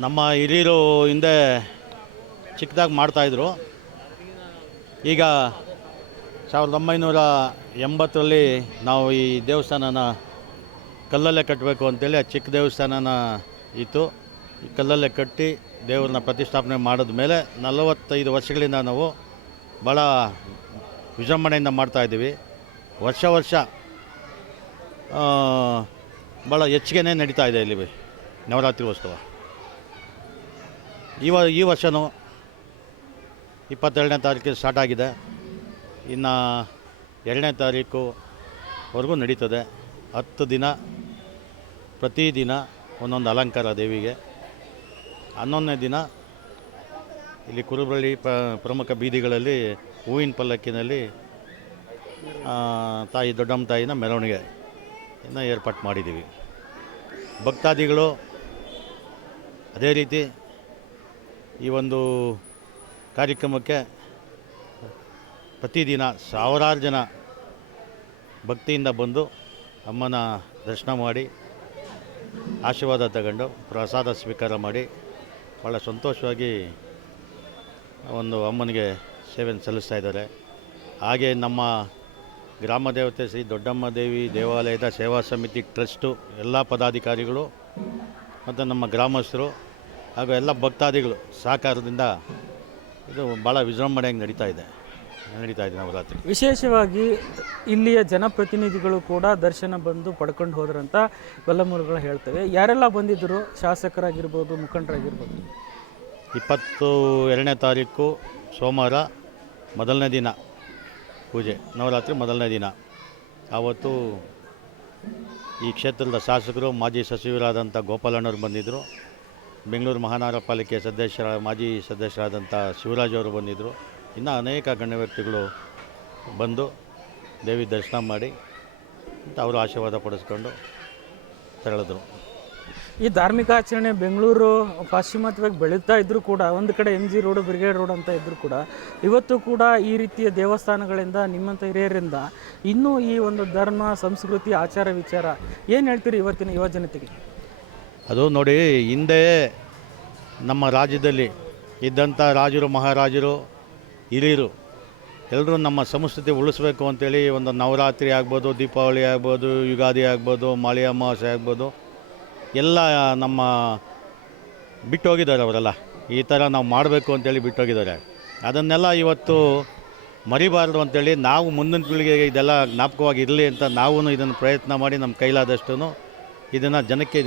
ನಮ್ಮ ಹಿರಿಯರು ಹಿಂದೆ ಚಿಕ್ಕದಾಗಿ ಮಾಡ್ತಾಯಿದ್ರು. ಈಗ 1980ರಲ್ಲಿ ನಾವು ಈ ದೇವಸ್ಥಾನನ ಕಲ್ಲಲ್ಲೇ ಕಟ್ಟಬೇಕು ಅಂತೇಳಿ ಆ ಚಿಕ್ಕ ದೇವಸ್ಥಾನನ ಇತ್ತು. ಈ ಕಲ್ಲಲ್ಲೇ ಕಟ್ಟಿ ದೇವ್ರನ್ನ ಪ್ರತಿಷ್ಠಾಪನೆ ಮಾಡಿದ ಮೇಲೆ 45 ವರ್ಷಗಳಿಂದ ನಾವು ಭಾಳ ವಿಜೃಂಭಣೆಯಿಂದ ಮಾಡ್ತಾಯಿದ್ದೀವಿ. ವರ್ಷ ಭಾಳ ಹೆಚ್ಚಿಗೆ ನಡೀತಾ ಇದೆ ಇಲ್ಲಿ ನವರಾತ್ರಿ ಉತ್ಸವ. ಈ ವರ್ಷವೂ 22ನೇ ತಾರೀಕಿಗೆ ಸ್ಟಾರ್ಟ್ ಆಗಿದೆ. ಇನ್ನು 2ನೇ ತಾರೀಕುವರೆಗೂ ನಡೀತದೆ. 10 ದಿನ ಪ್ರತಿದಿನ ಒಂದೊಂದು ಅಲಂಕಾರ ದೇವಿಗೆ. 11ನೇ ದಿನ ಇಲ್ಲಿ ಕುರುಬಳ್ಳಿ ಪ್ರಮುಖ ಬೀದಿಗಳಲ್ಲಿ ಹೂವಿನ ಪಲ್ಲಕ್ಕಿನಲ್ಲಿ ತಾಯಿ ದೊಡ್ಡಮ್ಮ ತಾಯಿನ ಮೆರವಣಿಗೆ ಏರ್ಪಾಟ್ ಮಾಡಿದ್ದೀವಿ. ಭಕ್ತಾದಿಗಳು ಅದೇ ರೀತಿ ಈ ಒಂದು ಕಾರ್ಯಕ್ರಮಕ್ಕೆ ಪ್ರತಿದಿನ ಸಾವಿರಾರು ಜನ ಭಕ್ತಿಯಿಂದ ಬಂದು ಅಮ್ಮನ ದರ್ಶನ ಮಾಡಿ ಆಶೀರ್ವಾದ ತಗೊಂಡು ಪ್ರಸಾದ ಸ್ವೀಕಾರ ಮಾಡಿ ಭಾಳ ಸಂತೋಷವಾಗಿ ಒಂದು ಅಮ್ಮನಿಗೆ ಸೇವೆಯನ್ನು ಸಲ್ಲಿಸ್ತಾ ಇದ್ದಾರೆ. ಹಾಗೆ ನಮ್ಮ ಗ್ರಾಮ ದೇವತೆ ಶ್ರೀ ದೊಡ್ಡಮ್ಮ ದೇವಿ ದೇವಾಲಯದ ಸೇವಾ ಸಮಿತಿ ಟ್ರಸ್ಟು ಎಲ್ಲ ಪದಾಧಿಕಾರಿಗಳು ಮತ್ತು ನಮ್ಮ ಗ್ರಾಮಸ್ಥರು ಹಾಗೂ ಎಲ್ಲ ಭಕ್ತಾದಿಗಳು ಸಹಕಾರದಿಂದ ಇದು ಭಾಳ ವಿಜೃಂಭಣೆಯಾಗಿ ನಡೀತಾ ಇದೆ ನವರಾತ್ರಿ. ವಿಶೇಷವಾಗಿ ಇಲ್ಲಿಯ ಜನಪ್ರತಿನಿಧಿಗಳು ಕೂಡ ದರ್ಶನ ಬಂದು ಪಡ್ಕೊಂಡು ಹೋದ್ರಂತ ಮೂಲಗಳು ಹೇಳ್ತವೆ. ಯಾರೆಲ್ಲ ಬಂದಿದ್ದರು? ಶಾಸಕರಾಗಿರ್ಬೋದು, ಮುಖಂಡರಾಗಿರ್ಬೋದು. 22ನೇ ತಾರೀಕು ಸೋಮವಾರ ಮೊದಲನೇ ದಿನ ಪೂಜೆ, ನವರಾತ್ರಿ ಮೊದಲನೇ ದಿನ. ಆವತ್ತು ಈ ಕ್ಷೇತ್ರದ ಶಾಸಕರು ಮಾಜಿ ಸಚಿವರಾದಂಥ ಗೋಪಾಲಣ್ಣವ್ರು ಬಂದಿದ್ದರು. ಬೆಂಗಳೂರು ಮಹಾನಗರ ಪಾಲಿಕೆ ಮಾಜಿ ಸದಸ್ಯರಾದಂಥ ಶಿವರಾಜ್ ಅವರು ಬಂದಿದ್ದರು. ಇನ್ನು ಅನೇಕ ಗಣ್ಯ ವ್ಯಕ್ತಿಗಳು ಬಂದು ದೇವಿ ದರ್ಶನ ಮಾಡಿ ಅವರು ಆಶೀರ್ವಾದ ಪಡಿಸ್ಕೊಂಡು ತೆರಳಿದ್ರು. ಈ ಧಾರ್ಮಿಕ ಆಚರಣೆ ಬೆಂಗಳೂರು ಪಾಶ್ಚಿಮಾತ್ಯವಾಗಿ ಬೆಳೀತಾ ಇದ್ದರೂ ಕೂಡ ಒಂದು ಕಡೆ MG ರೋಡು, ಬ್ರಿಗೇಡ್ ರೋಡ್ ಅಂತ ಇದ್ದರೂ ಕೂಡ ಇವತ್ತು ಕೂಡ ಈ ರೀತಿಯ ದೇವಸ್ಥಾನಗಳಿಂದ ನಿಮ್ಮಂಥ ಹಿರಿಯರಿಂದ ಇನ್ನೂ ಈ ಒಂದು ಧರ್ಮ, ಸಂಸ್ಕೃತಿ, ಆಚಾರ ವಿಚಾರ ಏನು ಹೇಳ್ತೀರಿ ಇವತ್ತಿನ ಯುವ ಜನತೆಗೆ? ಅದು ನೋಡಿ, ಹಿಂದೆ ನಮ್ಮ ರಾಜ್ಯದಲ್ಲಿ ಇದ್ದಂಥ ರಾಜರು, ಮಹಾರಾಜರು, ಹಿರಿಯರು ಎಲ್ಲರೂ ನಮ್ಮ ಸಂಸ್ಕೃತಿ ಉಳಿಸ್ಬೇಕು ಅಂತೇಳಿ ಒಂದು ನವರಾತ್ರಿ ಆಗ್ಬೋದು, ದೀಪಾವಳಿ ಆಗ್ಬೋದು, ಯುಗಾದಿ ಆಗ್ಬೋದು, ಮಾಳಿ ಅಮಾವಾಸ್ಯೆ ಆಗ್ಬೋದು, ಎಲ್ಲ ನಮ್ಮ ಬಿಟ್ಟೋಗಿದ್ದಾರೆ. ಅವರೆಲ್ಲ ಈ ಥರ ನಾವು ಮಾಡಬೇಕು ಅಂತೇಳಿ ಬಿಟ್ಟೋಗಿದ್ದಾರೆ. ಅದನ್ನೆಲ್ಲ ಇವತ್ತು ಮರಿಬಾರ್ದು ಅಂತೇಳಿ ನಾವು ಮುಂದಿನ ಪೀಳಿಗೆಗೆ ಇದೆಲ್ಲ ಜ್ಞಾಪಕವಾಗಿ ಇರಲಿ ಅಂತ ನಾವು ಇದನ್ನು ಪ್ರಯತ್ನ ಮಾಡಿ ನಮ್ಮ ಕೈಲಾದಷ್ಟು ಇದನ್ನು ಜನಕ್ಕೆ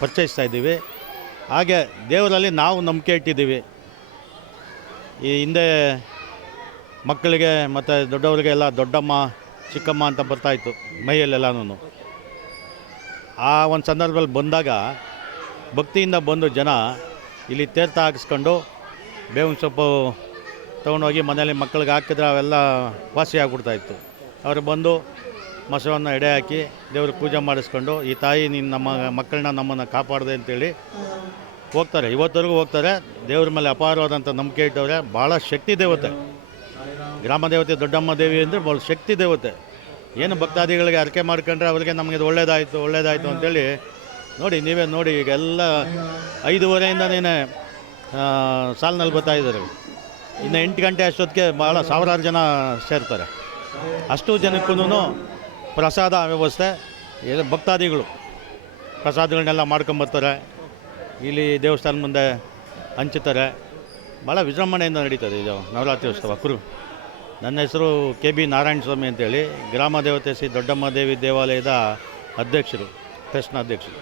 ಪರಿಚಯಿಸ್ತಾ ಇದ್ದೀವಿ. ಹಾಗೆ ದೇವರಲ್ಲಿ ನಾವು ನಂಬಿಕೆ ಇಟ್ಟಿದ್ದೀವಿ. ಈ ಹಿಂದೆ ಮಕ್ಕಳಿಗೆ ಮತ್ತು ದೊಡ್ಡವರಿಗೆ ಎಲ್ಲ ದೊಡ್ಡಮ್ಮ, ಚಿಕ್ಕಮ್ಮ ಅಂತ ಬರ್ತಾಯಿತ್ತು ಮೈಯಲ್ಲೆಲ್ಲನೂ. ಆ ಒಂದು ಸಂದರ್ಭದಲ್ಲಿ ಬಂದಾಗ ಭಕ್ತಿಯಿಂದ ಬಂದು ಜನ ಇಲ್ಲಿ ತೀರ್ಥ ಹಾಕಿಸ್ಕೊಂಡು ಬೇವಿನ ಸೊಪ್ಪು ತೊಗೊಂಡೋಗಿ ಮನೇಲಿ ಮಕ್ಕಳಿಗೆ ಹಾಕಿದ್ರೆ ಅವೆಲ್ಲ ವಾಸಿ ಆಗ್ಬಿಡ್ತಾಯಿತ್ತು. ಅವರು ಬಂದು ಮೊಸರನ್ನು ಎಡೆ ಹಾಕಿ ದೇವ್ರಿಗೆ ಪೂಜೆ ಮಾಡಿಸ್ಕೊಂಡು ಈ ತಾಯಿ ನೀನು ನಮ್ಮ ಮಕ್ಕಳನ್ನ ನಮ್ಮನ್ನು ಕಾಪಾಡಿದೆ ಅಂತೇಳಿ ಹೋಗ್ತಾರೆ. ಇವತ್ತವರೆಗೂ ಹೋಗ್ತಾರೆ. ದೇವ್ರ ಮೇಲೆ ಅಪಾರವಾದಂಥ ನಂಬಿಕೆ ಇಟ್ಟವ್ರೆ. ಭಾಳ ಶಕ್ತಿ ದೇವತೆ ಗ್ರಾಮ ದೇವತೆ ದೊಡ್ಡಮ್ಮ ದೇವಿ ಅಂದರೆ ಭಾಳ ಶಕ್ತಿ ದೇವತೆ. ಏನು ಭಕ್ತಾದಿಗಳಿಗೆ ಅರ್ಕೆ ಮಾಡ್ಕೊಂಡ್ರೆ ಅವರಿಗೆ ನಮಗೆ ಇದು ಒಳ್ಳೇದಾಯಿತು ಅಂತೇಳಿ ನೀವೇ ನೋಡಿ. ಈಗ ಎಲ್ಲ 5:30ಇಂದನೇ ಸಾಲಿನಲ್ಲಿ ಬರ್ತಾಯಿದ್ದಾರೆ. ಇನ್ನು 8 ಗಂಟೆ ಅಷ್ಟೊತ್ತಿಗೆ ಭಾಳ ಸಾವಿರಾರು ಜನ ಸೇರ್ತಾರೆ. ಅಷ್ಟು ಜನಕ್ಕೂ ಪ್ರಸಾದ ವ್ಯವಸ್ಥೆ, ಭಕ್ತಾದಿಗಳು ಪ್ರಸಾದಗಳನ್ನೆಲ್ಲ ಮಾಡ್ಕೊಂಬರ್ತಾರೆ. ಇಲ್ಲಿ ದೇವಸ್ಥಾನ ಮುಂದೆ ಹಂಚುತ್ತಾರೆ. ಭಾಳ ವಿಜೃಂಭಣೆಯಿಂದ ನಡೀತದೆ ಇದು ನವರಾತ್ರಿ ಉತ್ಸವ. ನನ್ನ ಹೆಸರು KB ನಾರಾಯಣ ಸ್ವಾಮಿ ಅಂತೇಳಿ, ಗ್ರಾಮ ದೇವತೆ ಶ್ರೀ ದೊಡ್ಡಮ್ಮ ದೇವಿ ದೇವಾಲಯದ ಅಧ್ಯಕ್ಷರು, ಟ್ರಸ್ಟ್ನ ಅಧ್ಯಕ್ಷರು.